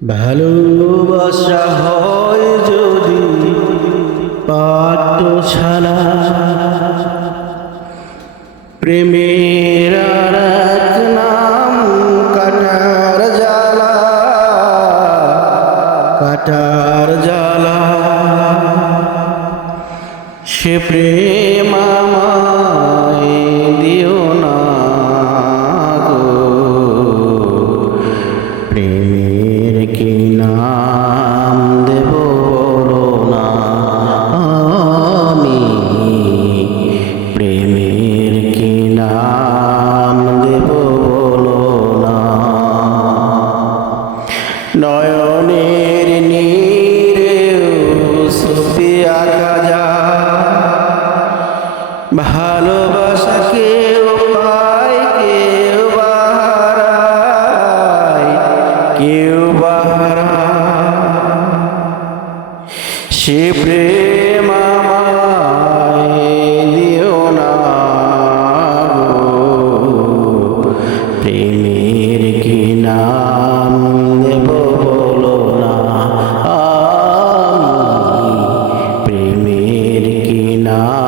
ভালোবাসা হয় যদি পাঠশালা, প্রেমের আর এক নাম কাটার জ্বালা, কাটার জ্বালা। সে প্রেম আমায় দিও না গো, প্রেমের কি নাম দেব বলো না আমি, প্রেমের কি নাম দেব বলো না। নয়নের নীরে ছবি আঁকা যায়, ভালোবাসা কেউ পায় কেউ বাহারায়, কেউ বাহারায়। সে প্রেম আমায় দিও না গো, প্রেমের কি নাম দেব বলো না আমি, প্রেমের কি নাম